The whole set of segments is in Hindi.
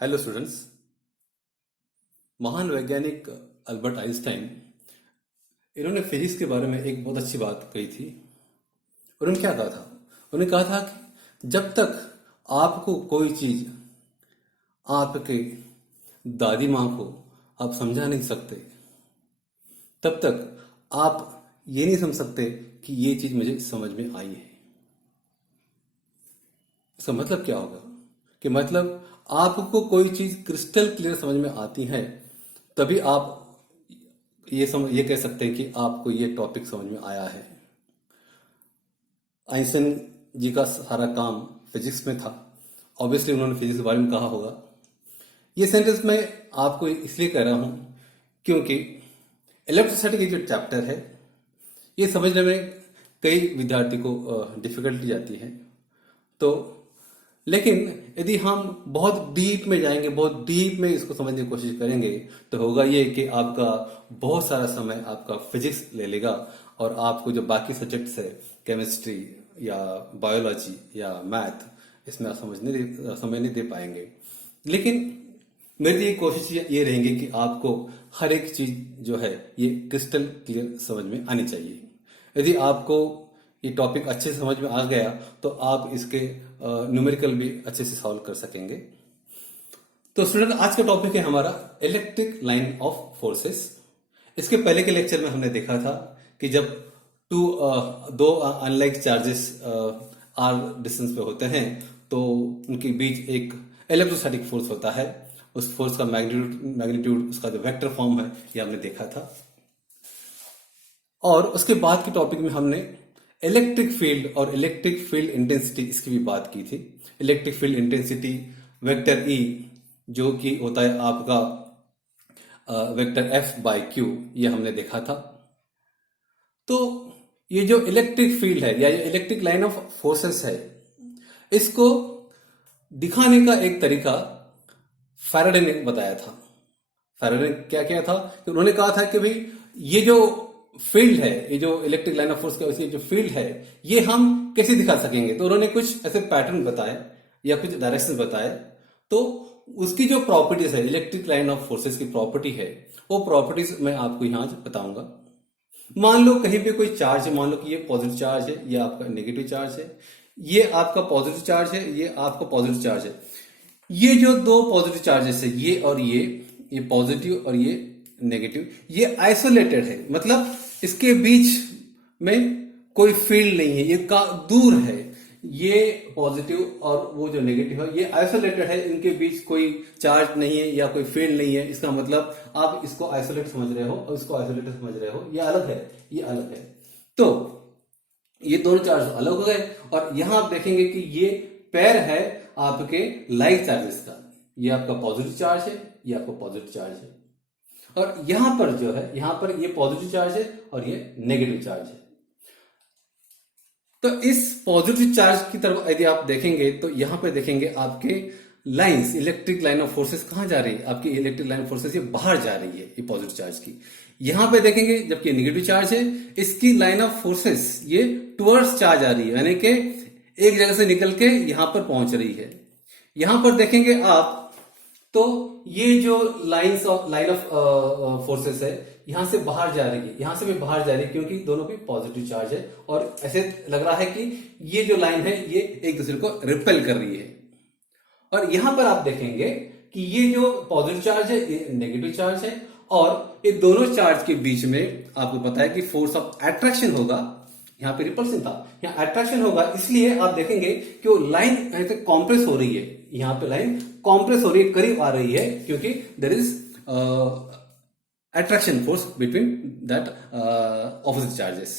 Hello students. महान वैज्ञानिक अल्बर्ट आइंस्टाइन, इन्होंने फिजिक्स के बारे में एक बहुत अच्छी बात कही थी। उन्होंने क्या कहा था? उन्होंने कहा था कि जब तक आपको कोई चीज आपके दादी माँ को आप समझा नहीं सकते, तब तक आप ये नहीं समझ सकते कि ये चीज मुझे समझ में आई है। इसका मतलब क्या होगा? कि मतलब आपको कोई चीज क्रिस्टल क्लियर समझ में आती है, तभी आप ये कह सकते हैं कि आपको ये टॉपिक समझ में आया है। आइंस्टाइन जी का सारा काम फिजिक्स में था। ऑब्वियसली उन्होंने फिजिक्स के बारे में कहा होगा। ये सेंटेंस मैं आपको इसलिए कह रहा हूं क्योंकि इलेक्ट्रिसिटी की जो चैप्टर है, ये समझने में कई विद्यार्थी को डिफिकल्टी जाती है। तो लेकिन यदि हम बहुत डीप में जाएंगे, बहुत डीप में इसको समझने की कोशिश करेंगे, तो होगा ये कि आपका बहुत सारा समय आपका फिजिक्स ले लेगा और आपको जो बाकी सब्जेक्ट्स है, केमिस्ट्री या बायोलॉजी या मैथ, इसमें आप समय नहीं दे पाएंगे। लेकिन मेरी ये कोशिश ये रहेंगी कि आपको हर एक चीज जो है ये क्रिस्टल क्लियर समझ में आनी चाहिए। यदि आपको ये टॉपिक अच्छे से समझ में आ गया तो आप इसके न्यूमेरिकल भी अच्छे से सॉल्व कर सकेंगे। तो स्टूडेंट, आज का टॉपिक है हमारा इलेक्ट्रिक लाइन ऑफ फोर्सेस। इसके पहले के लेक्चर में हमने देखा था कि जब दो अनलाइक चार्जेस आर डिस्टेंस पे होते हैं तो उनके बीच एक इलेक्ट्रोस्टैटिक फोर्स होता है। उस फोर्स का मैग्नीट्यूड उसका जो वेक्टर फॉर्म है ये हमने देखा था। और उसके बाद के टॉपिक में हमने इलेक्ट्रिक फील्ड और इलेक्ट्रिक फील्ड इंटेंसिटी इसकी भी बात की थी। Electric field intensity vector E, जो कि होता है आपका वेक्टर एफ बाय क्यू, ये हमने देखा था। तो ये जो इलेक्ट्रिक फील्ड है या ये इलेक्ट्रिक लाइन ऑफ फोर्सेस है, इसको दिखाने का एक तरीका फैराडे ने बताया था। फैराडे ने क्या किया था कि उन्होंने कहा था कि भाई ये जो फील्ड है, ये जो इलेक्ट्रिक लाइन ऑफ फोर्स का जो फील्ड है, ये हम कैसे दिखा सकेंगे। तो उन्होंने कुछ ऐसे पैटर्न बताए या कुछ डायरेक्शन बताए। तो उसकी जो प्रॉपर्टीज है, इलेक्ट्रिक लाइन ऑफ फोर्सेस की प्रॉपर्टी है, वो प्रॉपर्टीज मैं आपको यहां बताऊंगा। मान लो कहीं पे कोई चार्ज है, मान लो कि ये पॉजिटिव चार्ज है, ये आपका नेगेटिव चार्ज है, ये आपका पॉजिटिव चार्ज है, ये आपका पॉजिटिव चार्ज है। ये जो दो पॉजिटिव चार्जेस है, ये और ये पॉजिटिव और ये नेगेटिव, ये आइसोलेटेड है। मतलब इसके बीच में कोई फील्ड नहीं है, ये दूर है। ये पॉजिटिव और वो जो नेगेटिव है, ये आइसोलेटेड है, इनके बीच कोई चार्ज नहीं है या कोई फील्ड नहीं है। इसका मतलब आप इसको आइसोलेट समझ रहे हो और इसको आइसोलेटेड समझ रहे हो। ये अलग है, ये अलग है। तो ये दोनों चार्ज अलग हो गए। और यहां आप देखेंगे कि ये पेयर है आपके लाइक चार्जेस का। ये आपका पॉजिटिव चार्ज है, ये आपका पॉजिटिव चार्ज है। और यहां पर जो है, यहां पर ये पॉजिटिव चार्ज है और ये नेगेटिव चार्ज है। तो इस पॉजिटिव चार्ज की तरफ यदि आप देखेंगे तो यहां पे देखेंगे आपके lines, electric line of forces कहां जा रही है? आपकी इलेक्ट्रिक लाइन ऑफ फोर्सेस ये बाहर जा रही है, ये पॉजिटिव चार्ज की। यहां पे देखेंगे जबकि नेगेटिव चार्ज है, इसकी लाइन ऑफ फोर्सेस ये टुवर्ड्स चार्ज आ रही है, यानी कि एक जगह से निकल के यहां पर पहुंच रही है। यहां पर देखेंगे आप तो ये जो लाइन ऑफ फोर्सेस है, यहां से बाहर जा रही है, यहां से भी बाहर जा रही है, क्योंकि दोनों पे पॉजिटिव चार्ज है। और ऐसे लग रहा है कि ये जो लाइन है ये एक दूसरे को रिपेल कर रही है। और यहां पर आप देखेंगे कि ये जो पॉजिटिव चार्ज है ये नेगेटिव चार्ज है, और ये दोनों चार्ज के बीच में आपको पता है कि फोर्स ऑफ अट्रैक्शन होगा। यहां पे रिपल्सन था, यहां अट्रैक्शन होगा। इसलिए आप देखेंगे कि वो लाइन ऐसे कॉम्प्रेस हो रही है, यहां पे लाइन कॉम्प्रेस हो रही है, करीब आ रही है, क्योंकि there is attraction force between that opposite charges.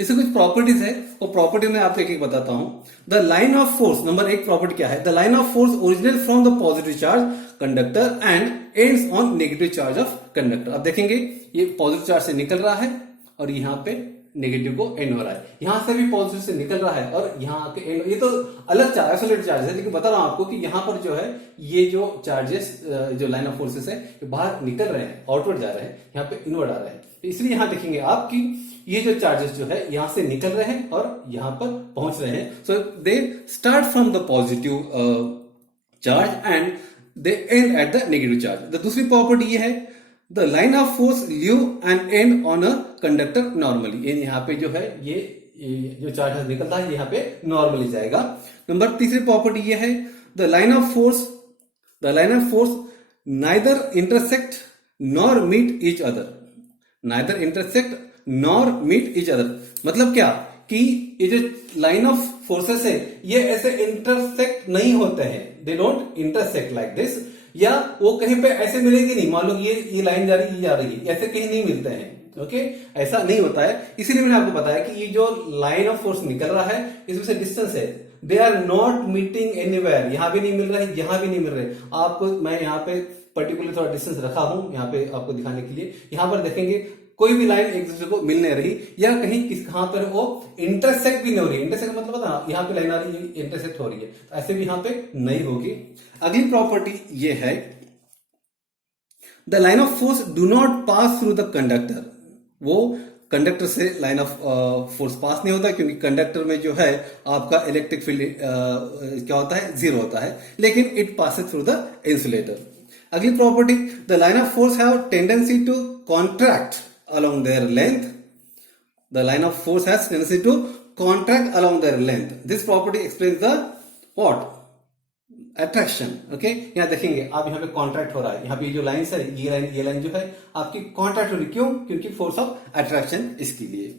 इससे कुछ प्रॉपर्टीज है, वो प्रॉपर्टी में आपको एक एक बताता हूं। The line of force, number एक प्रॉपर्टी क्या है? The line of force originate from the positive charge conductor and ends on negative charge of conductor. आप देखेंगे ये पॉजिटिव चार्ज से निकल रहा है और यहां पे नेगेटिव को एंड हो रहा है। यहां से भी पॉजिटिव से निकल रहा है और यहां आके एंड। ये तो अलग चार्ज, आइसोलेटेड चार्ज है, लेकिन बता रहा हूं आपको कि यहां पर जो है ये जो चार्जेस, जो लाइन ऑफ फोर्सेस है, ये बाहर निकल रहे हैं, आउटवर्ड जा रहे हैं, यहाँ पे इनवर्ड आ रहे हैं। इसलिए यहां देखेंगे आप कि ये जो चार्जेस जो है यहां से निकल रहे हैं और यहां पर पहुंच रहे हैं। So they start from the positive charge and they end at the negative charge. The दूसरी प्रॉपर्टी ये है, the line of force leave and end on a conductor normally. यहाँ पे जो है ये जो चार्ज निकलता है यहाँ पे नॉर्मली जाएगा। नंबर तीसरी प्रॉपर्टी ये है, the line of force neither intersect nor meet each other. Neither intersect nor meet each other मतलब क्या कि ये जो लाइन ऑफ फोर्सेस है ये ऐसे इंटरसेक्ट नहीं होते हैं, they don't intersect like this, या वो कहीं पे ऐसे मिलेगी नहीं। मान लो ये लाइन जा रही है, ये जा रही है, ऐसे कहीं नहीं मिलते हैं। ओके, ऐसा नहीं होता है। इसीलिए मैंने आपको बताया कि ये जो लाइन ऑफ फोर्स निकल रहा है इसमें से डिस्टेंस है, they are not meeting anywhere. यहां भी नहीं मिल रहे, यहां भी नहीं मिल रहे। आपको मैं यहाँ पे पर्टिकुलर थोड़ा डिस्टेंस रखा हूं यहाँ पे आपको दिखाने के लिए। यहां पर देखेंगे कोई भी लाइन एक दूसरे को मिल नहीं रही, या कहीं कहां पर वो इंटरसेक्ट भी नहीं हो रही। इंटरसेक्ट मतलब पता ना, यहाँ पे लाइन आ रही है, इंटरसेक्ट हो रही है, तो ऐसे भी यहाँ पे नहीं होगी। अगली प्रॉपर्टी ये है, the line of force do not pass through the conductor. वो कंडक्टर से लाइन ऑफ फोर्स पास नहीं होता, क्योंकि कंडक्टर में जो है आपका इलेक्ट्रिक फील्ड क्या होता है, जीरो होता है, लेकिन it passes through the insulator. अगली property, the line of force have tendency to contract along their length. The line of force has tendency to contract along their length. This property explains the what? Attraction. Okay, यहाँ देखेंगे आप, यहाँ पे कॉन्ट्रैक्ट हो रहा है, यहाँ पे जो लाइन है ये लाइन जो है आपकी कॉन्ट्रैक्ट हो रही है। क्यों? क्योंकि फोर्स ऑफ अट्रैक्शन इसके लिए।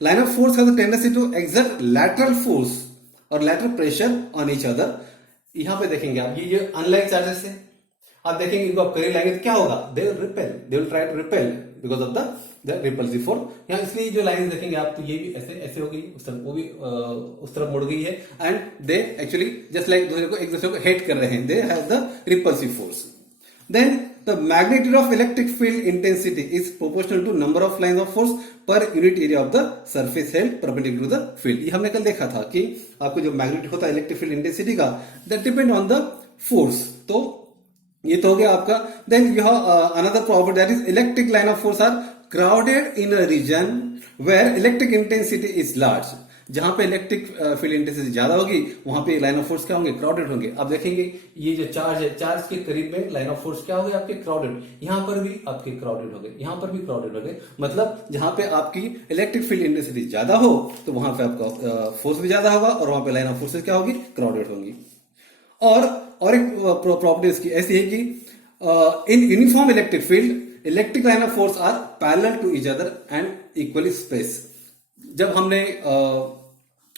Line of force has the tendency to exert lateral force और lateral pressure on each other. यहाँ पे देखेंगे आप, ये जो अनलाइक चार्जेस है, आप देखेंगे इनको आप करीब लाएंगे तो क्या होगा, they will repel, they will try to repel because of the repulsive force. यहाँ इसलिए जो लाइन देखेंगे आप, तो ये भी ऐसे ऐसे हो गई, उस तरफ वो भी उस तरफ मुड़ गई है, and they actually just like एक दूसरे को हेट कर रहे हैं, they have the repulsive force. Then the magnitude of electric field intensity is proportional to number of line of force पर unit area of the surface held perpendicular to the field. ये हमने कल देखा था कि आपको जो मैग्नीट्यूड होता है इलेक्ट्रिक फील्ड इंटेंसिटी का, that depend on the force. तो ये तो हो गया आपका। Then you have another property, that is electric line of force are crowded in a region where electric intensity is large. जहां पे इलेक्ट्रिक फील्ड इंटेंसिटी ज्यादा होगी वहां पे लाइन ऑफ फोर्स क्या होंगे, क्राउडेड होंगे। अब देखेंगे ये जो चार्ज है, चार्ज के करीब में लाइन ऑफ फोर्स क्या हो गए आपके, क्राउडेड। यहां पर भी आपके क्राउडेड हो गए, यहां पर भी क्राउडेड हो गए। मतलब जहां पे आपकी इलेक्ट्रिक फील्ड इंटेंसिटी ज्यादा हो तो वहां पे आपका फोर्स भी ज्यादा होगा, और वहां पे लाइन ऑफ फोर्सेस क्या होगी, क्राउडेड होंगी। और एक प्रॉपर्टी इसकी ऐसी है कि in uniform electric field electric line of force are parallel to each other and equally space. जब हमने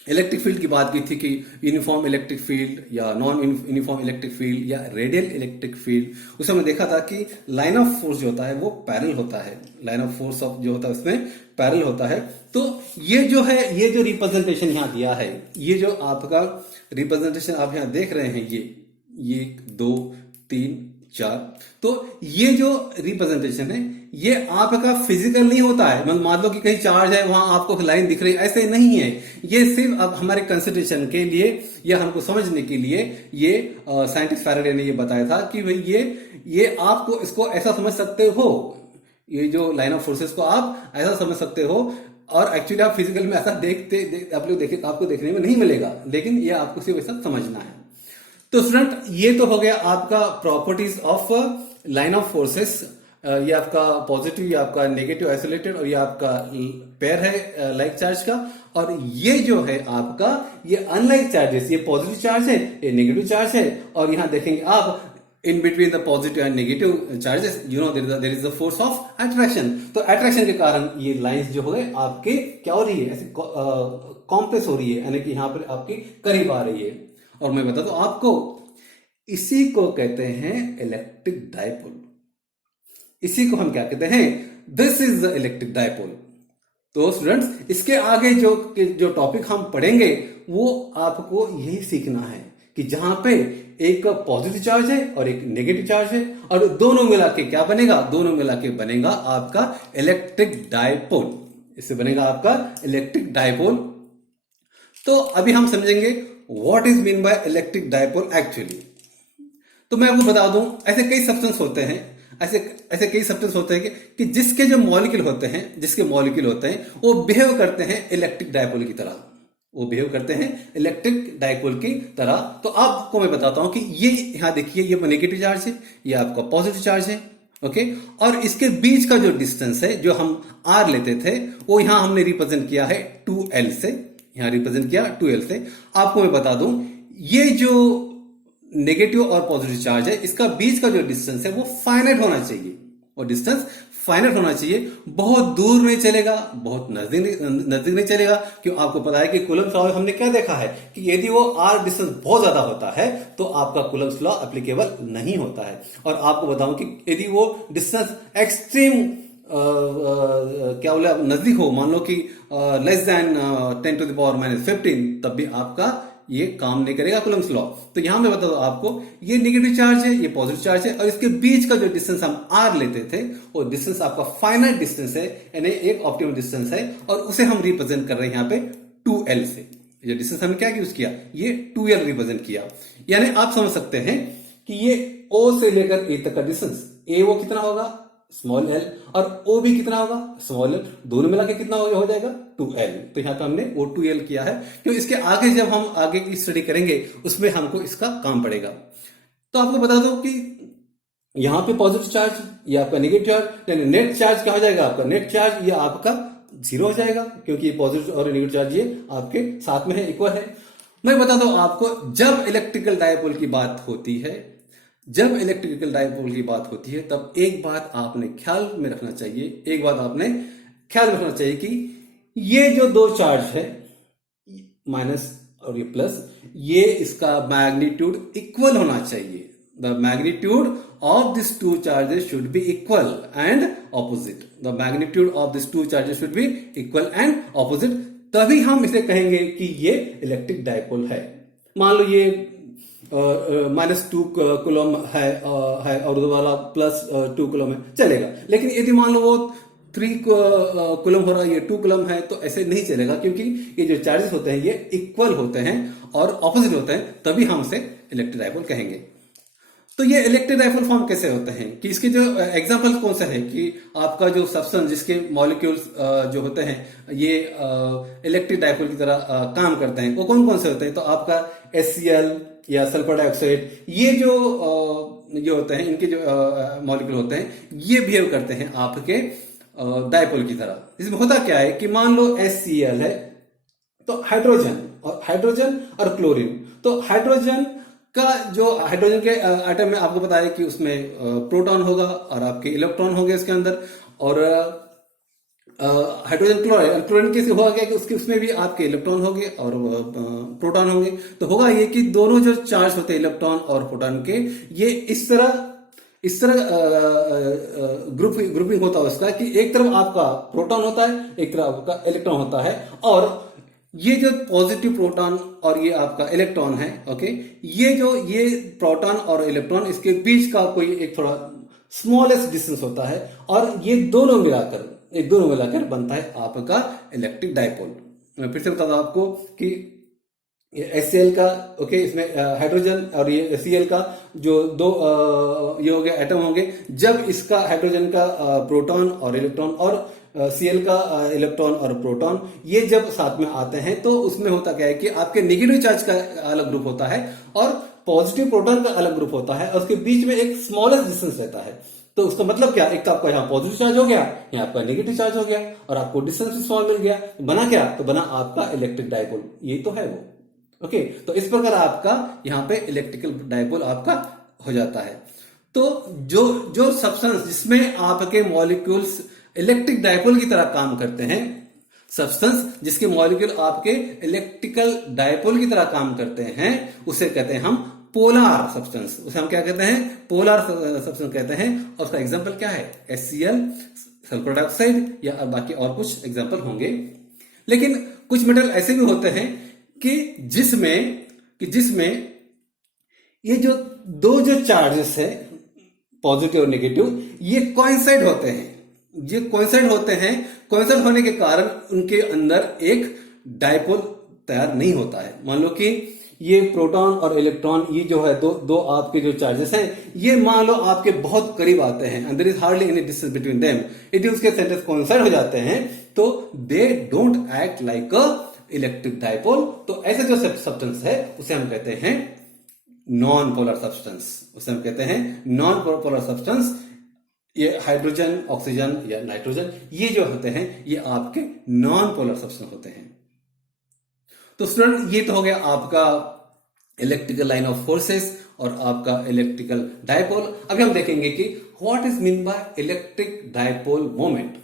इलेक्ट्रिक फील्ड की बात की थी कि यूनिफॉर्म इलेक्ट्रिक फील्ड या नॉन यूनिफॉर्म इलेक्ट्रिक फील्ड या रेडियल इलेक्ट्रिक फील्ड, उस समय देखा था कि लाइन ऑफ फोर्स जो होता है वो पैरेलल होता है, लाइन ऑफ फोर्स ऑफ जो होता है उसमें पैरेलल होता है। तो ये जो है, ये जो रिप्रेजेंटेशन यहां दिया है, ये जो आपका रिप्रेजेंटेशन आप यहां देख रहे हैं, ये 1 2 3 4, तो ये जो रिप्रेजेंटेशन है ये आपका फिजिकल नहीं होता है। मतलब मान लो कि कहीं चार्ज है वहां आपको लाइन दिख रही है, ऐसे नहीं है। ये सिर्फ अब हमारे कंसिडरेशन के लिए या हमको समझने के लिए ये साइंटिस्ट फैराडे ने ये बताया था कि भाई ये आपको इसको ऐसा समझ सकते हो, ये जो लाइन ऑफ फोर्सेस को आप ऐसा समझ सकते हो, और एक्चुअली आप फिजिकल में ऐसा आप लोग देखे आपको देखने में नहीं मिलेगा, लेकिन ये आपको सिर्फ ऐसा समझना है। तो स्टूडेंट ये तो हो गया आपका properties of line of forces. ये आपका पॉजिटिव, ये आपका नेगेटिव आइसोलेटेड, और ये आपका पेयर है लाइक चार्ज का। और ये जो है आपका ये अनलाइक चार्जेस, ये पॉजिटिव चार्ज है, ये नेगेटिव चार्ज है, और यहां देखेंगे आप in between the positive and negative charges, you know there is the force of attraction। तो attraction के कारण ये लाइंस जो हो गए आपके क्या हो रही है, ऐसे कॉम्प्रेस हो रही है, यानी कि यहां पर आपकी करीब आ रही है। और मैं बता दूं आपको, इसी को कहते हैं इलेक्ट्रिक डायपोल। इसी को हम क्या कहते हैं, this is the electric dipole. तो स्टूडेंट्स इसके आगे जो टॉपिक हम पढ़ेंगे वो आपको यही सीखना है कि जहां पे एक पॉजिटिव चार्ज है और एक नेगेटिव चार्ज है, और दोनों मिला के क्या बनेगा, दोनों मिला के बनेगा आपका इलेक्ट्रिक डायपोल। इससे बनेगा आपका इलेक्ट्रिक डायपोल। तो अभी हम समझेंगे what is mean by electric dipole actually. तो मैं आपको बता दूं, ऐसे कई सब्सटेंस होते हैं, ऐसे कई सब्सटेंस होते हैं कि जिसके मॉलिक्यूल होते हैं वो बिहेव करते हैं इलेक्ट्रिक डायपोल की तरह। वो बिहेव करते हैं इलेक्ट्रिक डाइपोल की तरह। तो आपको मैं बताता हूं कि ये यहां देखिए, ये नेगेटिव चार्ज है, ये आपका पॉजिटिव चार्ज है, ओके। और इसके बीच का जो डिस्टेंस है, जो हम आर लेते थे, वो यहां हमने रिप्रेजेंट किया है 2L से, यहां रिप्रेजेंट किया 2L से। आपको मैं बता दूं, ये जो नेगेटिव और पॉजिटिव चार्ज है, इसका बीच का जो डिस्टेंस है वो फाइनाइट होना चाहिए, और डिस्टेंस फाइनाइट होना चाहिए, बहुत दूर नहीं चलेगा, बहुत नजदीक नहीं चलेगा। क्यों? आपको पता है कि कूलम्स लॉ हमने क्या देखा है कि यदि वो आर डिस्टेंस बहुत ज्यादा होता है तो आपका कूलम्स लॉ एप्लीकेबल नहीं होता है। और आपको बताऊं कि यदि वो डिस्टेंस एक्सट्रीम क्या बोले नजदीक हो, मान लो कि लेस देन 10⁻⁻15, तब भी आपका ये काम नहीं करेगा कूलम्स लॉ। तो यहां मैं बता दूं आपको, ये नेगेटिव चार्ज है, ये पॉजिटिव चार्ज है, और इसके बीच का जो डिस्टेंस हम आर लेते थे, वो डिस्टेंस आपका फाइनाइट डिस्टेंस है, यानी एक ऑप्टिमम डिस्टेंस है, और उसे हम रिप्रेजेंट कर रहे हैं यहां पे 2L से। ये डिस्टेंस हमने क्या यूज किया, ये 2L रिप्रेजेंट किया। यानी आप समझ सकते हैं कि ये O से लेकर A तक का डिस्टेंस, A वो कितना होगा, स्मॉल l, और O भी कितना होगा, स्मॉल l, दोनों मिला के कितना हो जाएगा 2L। तो यहां पे हमने वो 2L किया है, क्योंकि इसके आगे जब हम आगे की स्टडी करेंगे उसमें हमको इसका काम पड़ेगा। तो आपको बता दो कि यहां पे पॉजिटिव चार्ज, ये आपका नेगेटिव चार्ज, यानी नेट चार्ज क्या हो जाएगा, आपका नेट चार्ज ये आपका 0 हो जाएगा, क्योंकि पॉजिटिव और नेगेटिव चार्ज ये आपके साथ में है, इक्वल है। मैं बता दूं आपको, जब इलेक्ट्रिकल डायपोल की बात होती है, जब इलेक्ट्रिकल डायपोल की बात होती है, तब एक बात आपने ख्याल में रखना चाहिए, एक बात आपने ख्याल रखना चाहिए कि ये जो दो चार्ज है, माइनस और ये प्लस, ये इसका मैग्नीट्यूड इक्वल होना चाहिए। The magnitude of this two charges should be equal and opposite. The magnitude of this two charges should be equal and opposite, तभी हम इसे कहेंगे कि ये इलेक्ट्रिक डायपोल है। मान लो ये -2 कूलम है और वाला +2 कूलम है, चलेगा। लेकिन यदि मान लो वो 3 कूलम हो रहा है, ये 2 कूलम है, तो ऐसे नहीं चलेगा, क्योंकि ये जो चार्जेस होते हैं ये इक्वल होते हैं और ऑपोजिट होते हैं, तभी हम इसे इलेक्ट्रिक डायपोल कहेंगे। तो ये इलेक्ट्रिक डायपोल फॉर्म कैसे होते हैं, कि इसके जो एग्जांपल कौन सा है, कि आपका जो सब्सटेंस जिसके मॉलिक्यूल्स जो होते हैं ये इलेक्ट्रिक डायपोल की तरह काम करते हैं, वो कौन कौन से होते हैं। तो आपका HCl या सल्फर डाइऑक्साइड, ये जो होते हैं, इनके जो मॉलिक्यूल होते हैं, ये बिहेव करते हैं आपके डायपोल की तरह। इसमें होता क्या है कि मान लो HCl है, तो हाइड्रोजन और क्लोरीन। तो हाइड्रोजन का जो हाइड्रोजन के एटम में आपको पता है कि उसमें प्रोटॉन होगा और आपके इलेक्ट्रॉन होंगे इसके अंदर, और हाइड्रोजन क्लोरीन कैसे हुआ गया कि उसमें भी आपके इलेक्ट्रॉन होंगे और प्रोटॉन होंगे। तो होगा ये कि दोनों जो चार्ज होते हैं इलेक्ट्रॉन और प्रोटॉन के, ये इस तरह ग्रुपिंग होता है उसका, कि एक तरफ आपका प्रोटॉन होता है, एक तरफ आपका इलेक्ट्रॉन होता है, और ये जो पॉजिटिव प्रोटॉन और ये आपका इलेक्ट्रॉन है, ओके, ये प्रोटॉन और इलेक्ट्रॉन, इसके बीच का कोई एक थोड़ा स्मॉलेस्ट डिस्टेंस होता है, और ये दोनों मिलाकर बनता है आपका इलेक्ट्रिक डायपोल। मैं फिर से बता दूं आपको कि HCl का, ओके, इसमें हाइड्रोजन और ये Cl का जो दो ये हो गए एटम होंगे, जब इसका हाइड्रोजन का प्रोटॉन और इलेक्ट्रॉन और Cl का इलेक्ट्रॉन और प्रोटॉन ये जब साथ में आते हैं, तो उसमें होता क्या है कि आपके नेगेटिव चार्ज का अलग ग्रुप होता है और पॉजिटिव प्रोटॉन का अलग ग्रुप होता है, और उसके बीच में एक स्मॉलेस्ट डिस्टेंस रहता है। तो उसका मतलब क्या, एक तो आपका यहाँ पॉजिटिव चार्ज हो गया, यहाँ आपका नेगेटिव चार्ज हो गया, और आपको डिस्टेंस स्मॉल मिल गया। बना क्या, तो बना आपका इलेक्ट्रिक डायपोल। ये तो है वो, ओके। तो इस प्रकार आपका यहाँ पे इलेक्ट्रिकल डायपोल आपका हो जाता है। तो जो सब्सटेंस जिसमें आपके मॉलिक्यूल्स इलेक्ट्रिक डायपोल की तरह काम करते हैं, सब्सटेंस जिसके मॉलिक्यूल आपके इलेक्ट्रिकल डायपोल की तरह काम करते हैं, उसे कहते हैं हम पोलर सब्सटेंस। उसे हम क्या कहते हैं, पोलर सब्सटेंस कहते हैं। और उसका एग्जांपल क्या है, HCl, सल्फर डाइऑक्साइड, या बाकी और कुछ एग्जांपल होंगे। लेकिन कुछ मेटल ऐसे भी होते हैं कि जिसमें ये जो चार्जेस है पॉजिटिव और नेगेटिव, ये कोइंसाइड होते हैं। कोइंसाइड होने के कारण उनके अंदर एक डायपोल तैयार नहीं होता है। मान लो कि ये प्रोटॉन और इलेक्ट्रॉन, ये जो है दो आपके जो चार्जेस हैं, ये मान लो आपके बहुत करीब आते हैं, and there is hardly any distance between them. यदि उसके सेंटर्स कोइंसाइड हो जाते हैं, तो they don't act like a electric dipole. तो ऐसे जो सब्सटेंस है उसे हम कहते हैं नॉन पोलर सब्सटेंस, उसे हम कहते हैं नॉन पोलर सब्सटेंस। ये हाइड्रोजन, ऑक्सीजन या नाइट्रोजन, ये जो होते हैं ये आपके नॉन पोलर सब्सटेंस होते हैं। तो स्टूडेंट ये तो हो गया आपका इलेक्ट्रिकल लाइन ऑफ फोर्सेस और आपका इलेक्ट्रिकल डायपोल। अभी हम देखेंगे कि what is mean by electric dipole moment.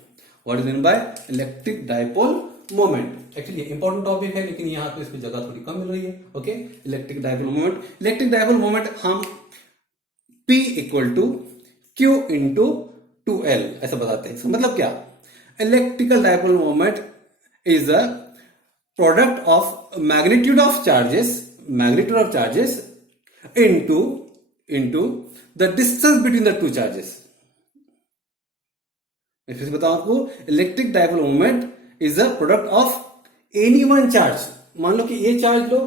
What is mean by electric dipole moment. Actually important topic है लेकिन यहाँ पे इसमें जगह थोड़ी कम मिल रही है। Okay, electric dipole moment. Electric dipole moment हम P equal to Q into 2L ऐसा बताते हैं। इसका मतलब क्या? Electrical dipole moment is a product of magnitude of charges into the distance between the two charges। मैं फिर से बताऊं आपको, electric dipole moment is a product of any one charge. मान लो कि ये चार्ज लो,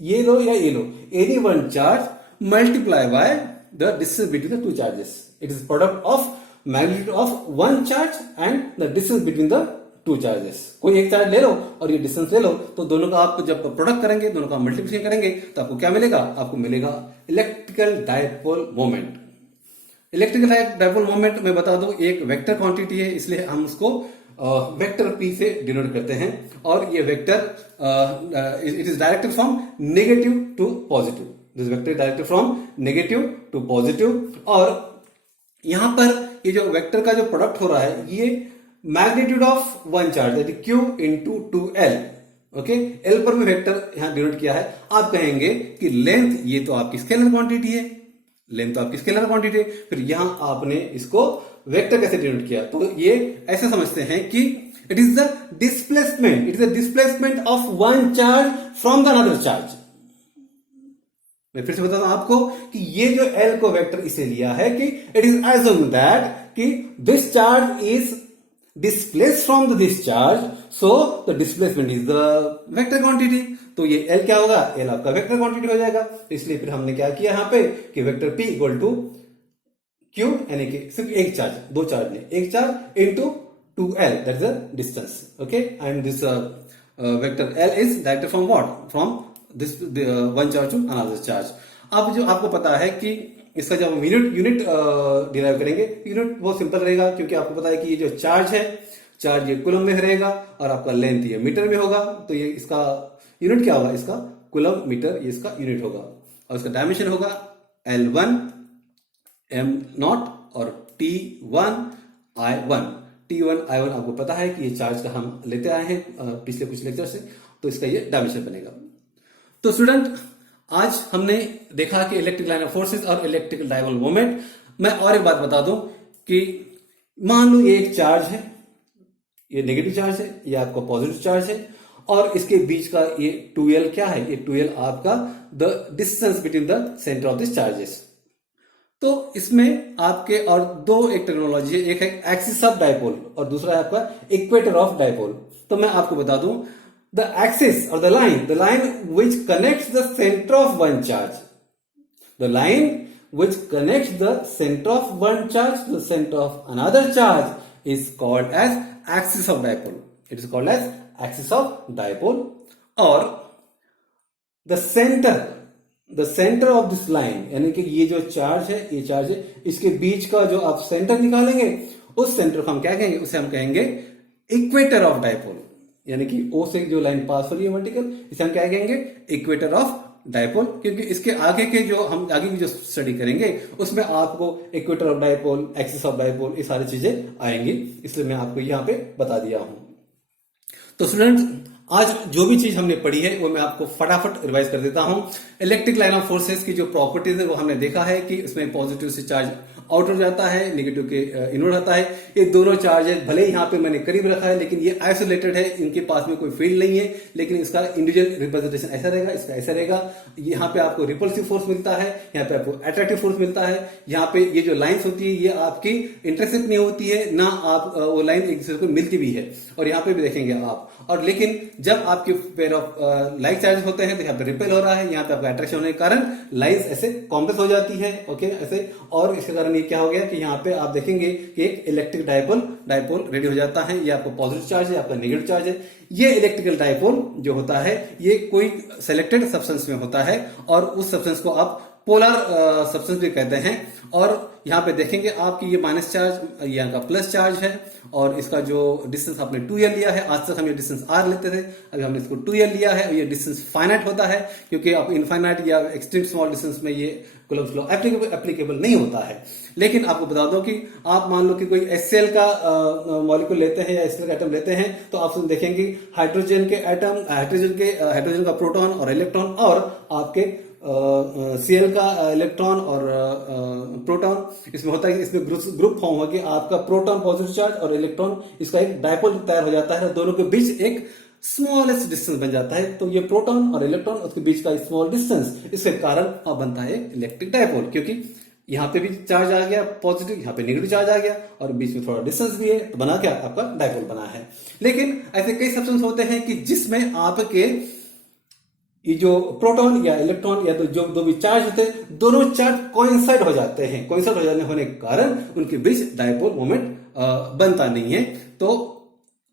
ये लो या ये लो, any one charge multiply by the distance between the two charges. It is product of magnitude of one charge and the distance between the two charges. कोई एक चार्ज ले लो और ये डिस्टेंस ले लो, तो दोनों का आप जब प्रोडक्ट करेंगे, दोनों का मल्टीप्लिकेशन करेंगे तो आपको क्या मिलेगा? आपको मिलेगा electrical dipole moment. Electrical dipole moment मैं बता दूं एक वेक्टर क्वांटिटी है, इसलिए हम उसको वेक्टर P से डिनोट करते हैं। और ये vector it is directed from negative to positive. This vector directed from negative to positive. और यहां पर ये जो वेक्टर का जो प्रोडक्ट हो रहा है ये magnitude of one charge that is Q into 2L। Okay, L पर भी वेक्टर यहां डिनोट किया है। आप कहेंगे कि लेंथ ये तो आपकी स्केलर क्वांटिटी है, लेंथ तो आपकी स्केलर क्वांटिटी है, फिर यहां आपने इसको वेक्टर कैसे डिनोट किया? तो ये ऐसे समझते हैं कि it is the displacement of one charge from the another charge. मैं फिर से बताता हूं आपको कि ये जो L को वेक्टर इसे लिया है कि इट इज एज्यूम दैट कि this charge is displaced from this charge, so the displacement is the vector quantity। तो ये L क्या होगा? L आपका वेक्टर क्वांटिटी हो जाएगा। तो इसलिए फिर हमने क्या किया यहाँ पे कि vector P equal to Q, यानी कि सिर्फ एक चार्ज, दो चार्ज नहीं, एक charge into 2L that is the distance. Okay, and this vector L is directed from what? From this one charge to another charge. अब जो आपको पता है कि इसका जब हम यूनिट डिराइव करेंगे, यूनिट बहुत सिंपल रहेगा क्योंकि आपको पता है कि ये जो चार्ज है, चार्ज ये कूलम में रहेगा और आपका लेंथ ये मीटर में होगा। तो ये इसका यूनिट क्या होगा? इसका कूलम मीटर, ये इसका यूनिट होगा। और इसका डायमेंशन होगा L1 M0 और T1 I1। T1 I1 आपको पता है कि ये चार्ज का हम लेते आए हैं पिछले कुछ लेक्चर से, तो इसका ये डायमेंशन बनेगा। तो स्टूडेंट आज हमने देखा कि इलेक्ट्रिक लाइन ऑफ फोर्सेस और इलेक्ट्रिकल डायपोल मोमेंट। मैं और एक बात बता दूं कि मान लो ये एक चार्ज है, ये नेगेटिव चार्ज है, ये आपका पॉजिटिव चार्ज है और इसके बीच का ये 2L क्या है? ये 2L आपका the distance between the centre of this charges. तो इसमें आपके और दो एक टेक्नोलॉजी है, एक है एक्सिस ऑफ डायपोल और दूसरा है आपका इक्वेटर ऑफ डायपोल। तो मैं आपको बता दूं the axis or the line which connects the center of one charge, the line which connects the center of one charge to the center of another charge is called as axis of dipole। It is called as axis of dipole। और the center of this line, यानी कि ये जो चार्ज है, ये चार्ज है, इसके बीच का जो आप सेंटर निकालेंगे उस सेंटर को हम क्या कहेंगे? उसे हम कहेंगे इक्वेटर ऑफ डायपोल। यानी कि O से जो लाइन पास हो रही है वर्टिकल, इसे हम क्या कहेंगे? Equator of dipole. क्योंकि इसके आगे के जो हम आगे की जो स्टडी करेंगे उसमें आपको equator of dipole, axis of dipole, ये सारी चीजें आएंगी, इसलिए मैं आपको यहाँ पे बता दिया हूं। तो स्टूडेंट्स आज जो भी चीज हमने पढ़ी है वो मैं आपको फटाफट रिवाइज कर देता हूं। इलेक्ट्रिक लाइन ऑफ फोर्सेस की जो प्रॉपर्टीज है वो हमने देखा है कि इसमें पॉजिटिव से चार्ज आउटर जाता है, नेगेटिव के इनवर्ड आता है। ये दोनों चार्जेस भले ही यहाँ पे मैंने करीब रखा है लेकिन ये आइसोलेटेड है, इनके पास में कोई फील्ड नहीं है, लेकिन इसका इंडिविजुअल रिप्रेजेंटेशन ऐसा रहेगा, इसका ऐसा रहेगा। यहाँ पे आपको रिपल्सिव फोर्स मिलता है, यहाँ पे आपको अट्रैक्टिव फोर्स मिलता है। यहाँ पे ये जो लाइंस होती है ये आपकी इंटरसेक्ट नहीं होती है, ना आप वो लाइन एक दूसरे को मिलती भी है। और यहाँ पे भी देखेंगे आप। और लेकिन जब आपके पेयर ऑफ लाइक चार्जेस होते हैं तो यहाँ पे रिपेल हो रहा है, यहाँ पे आपका अट्रैक्शन होने के कारण लाइंस ऐसे कॉम्प्रेस हो जाती है। ओके, ऐसे। और इसके कारण ये क्या हो गया कि यहाँ पे आप देखेंगे कि एक इलेक्ट्रिक डायपोल रेडी हो जाता है। ये आपका पॉजिटिव चार्ज है, आपका नेगेटिव चार्ज है। ये इलेक्ट्रिकल डायपोल जो होता है ये कोई सेलेक्टेड सब्सटेंस में होता है और उस सब्सटेंस को आप पोलर सब्सटेंस भी कहते हैं। और यहाँ पे देखेंगे आपकी ये माइनस चार्ज, ये यहाँ का प्लस चार्ज है और इसका जो डिस्टेंस आपने 2l लिया है, आज तक हम ये डिस्टेंस r लेते थे, अभी हमने इसको 2l लिया है। ये डिस्टेंस फाइनाइट होता है क्योंकि आप इनफाइनाइट या एक्सट्रीम स्मॉल डिस्टेंस में ये कूलम्ब्स लॉ एप्लीकेबल नहीं होता है। लेकिन आपको बता दो कि आप मान लो कि कोई HCl का मॉलिक्यूल लेते हैं या HCl का एटम लेते हैं तो आप देखेंगे हाइड्रोजन के एटम, हाइड्रोजन का प्रोटॉन और इलेक्ट्रॉन और आपके Cl का इलेक्ट्रॉन और प्रोटॉन, इसमें होता है कि इसमें ग्रुप फॉर्म होकर आपका प्रोटॉन पॉजिटिव चार्ज और इलेक्ट्रॉन, इसका एक डायपोल तैयार हो जाता है। दोनों के बीच एक स्मॉलेस्ट डिस्टेंस बन जाता है। तो ये प्रोटॉन और इलेक्ट्रॉन, उसके बीच का स्मॉल डिस्टेंस, इसके कारण अब बनता है इलेक्ट्रिक डायपोल, क्योंकि यहाँ पे भी चार्ज आ गया पॉजिटिव, यहाँ पे नेगेटिव चार्ज आ गया और बीच में थोड़ा डिस्टेंस भी है, तो बना क्या आपका डायपोल बना है। लेकिन ऐसे कई सब्सटेंस होते हैं कि जिसमें आपके ये जो प्रोटॉन या इलेक्ट्रॉन या तो जो दो भी चार्ज होते हैं, दोनों चार्ज कोइंसाइड हो जाते हैं। कोइंसाइड हो जाने होने के कारण उनके बीच डायपोल मोमेंट बनता नहीं है। तो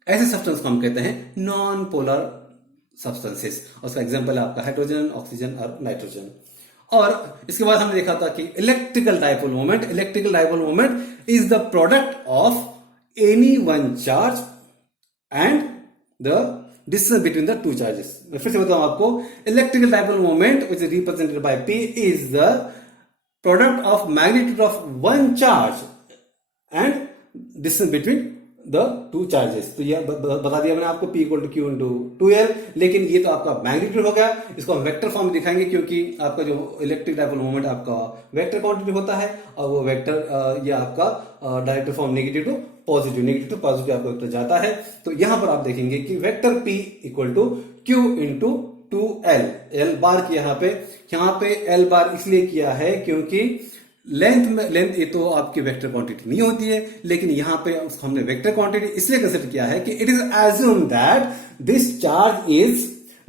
ऐसे सब्सटेंस को हम कहते हैं नॉन पोलर सब्सटेंसेस। उसका एग्जांपल है आपका हाइड्रोजन, ऑक्सीजन और नाइट्रोजन। और इसके बाद हमने देखा था कि electrical dipole moment is the product of any one charge and the distance between the two charges. मैं फिर से बताऊं आपको, electrical dipole moment which is represented by P is the product of magnitude of one charge and distance between the two charges. तो यह बता दिया मैंने आपको, P equal to Q into 2L। लेकिन ये तो आपका मैग्नीट्यूड हो गया, इसको हम वेक्टर फॉर्म में दिखाएंगे क्योंकि आपका जो इलेक्ट्रिक डायपोल मोमेंट आपका वेक्टर क्वांटिटी होता है और वो वेक्टर ये आपका direct from negative to positive आपको वेक्टर जाता है। तो यहां पर आप देखेंगे कि vector P equal to Q into 2L। L bar की यहाँ पे L बार इसलिए किया है क्योंकि लेंथ ये तो आपकी वेक्टर क्वांटिटी नहीं होती है, लेकिन यहां पे हमने वेक्टर क्वांटिटी इसलिए कंसिडर किया है कि it is assume that this charge is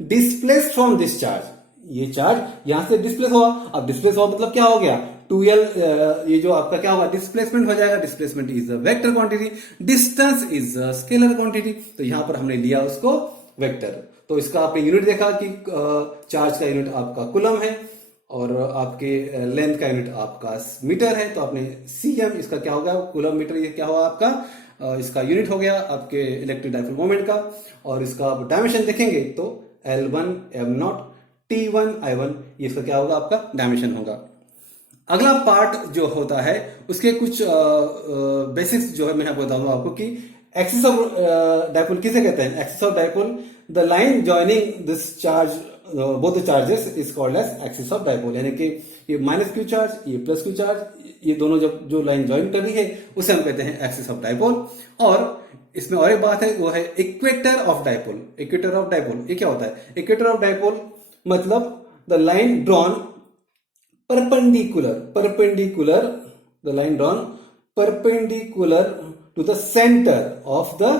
displaced from this charge. ये चार्ज यहां से डिस्प्लेस हुआ। अब डिस्प्लेस हुआ मतलब क्या हो गया, 2L ये जो आपका क्या होगा, डिस्प्लेसमेंट हो जाएगा। Displacement is a vector quantity, distance is a scalar quantity. तो यहां पर हमने लिया उसको वेक्टर। तो इसका आपने यूनिट देखा कि चार्ज का यूनिट आपका कूलम है और आपके लेंथ का यूनिट आपका मीटर है। तो आपने cm, इसका क्या होगा, कूलम मीटर, ये क्या हुआ आपका इसका यूनिट हो गया आपके इलेक्ट्रिक डायपोल मोमेंट का। और इसका आप डायमेंशन देखेंगे तो L1 M0 T1 I1, ये इसका क्या होगा आपका डायमेंशन होगा। अगला पार्ट जो होता है उसके कुछ बेसिक्स जो है मैं बताऊंगा आपको कि एक्सिस ऑफ डायपोल किसे कहते हैं। Axis of dipole, the line joining this charge both the charges is called as axis of dipole. यानी कि ये माइनस क्यू चार्ज, ये प्लस क्यू चार्ज, ये दोनों जो लाइन ज्वाइन कर रही है उसे हम कहते हैं एक्सिस ऑफ डायपोल। और इसमें और एक बात है, वो है equator of dipole. Equator of dipole ये क्या होता है, इक्वेटर ऑफ डायपोल मतलब the line drawn perpendicular the line drawn perpendicular to the centre of the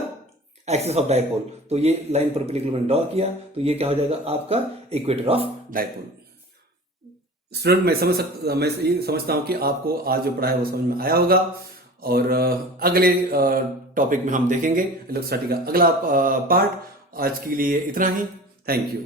axis of dipole. तो ये लाइन परपेंडिकुलर ड्रॉ किया तो ये क्या हो जाएगा आपका इक्वेटर ऑफ डायपोल। स्टूडेंट मैं ये समझता हूं कि आपको आज जो पढ़ा है वो समझ में आया होगा। और अगले टॉपिक में हम देखेंगे इलेक्ट्रोस्टैटिक का अगला पार्ट। आज के लिए इतना ही। Thank you.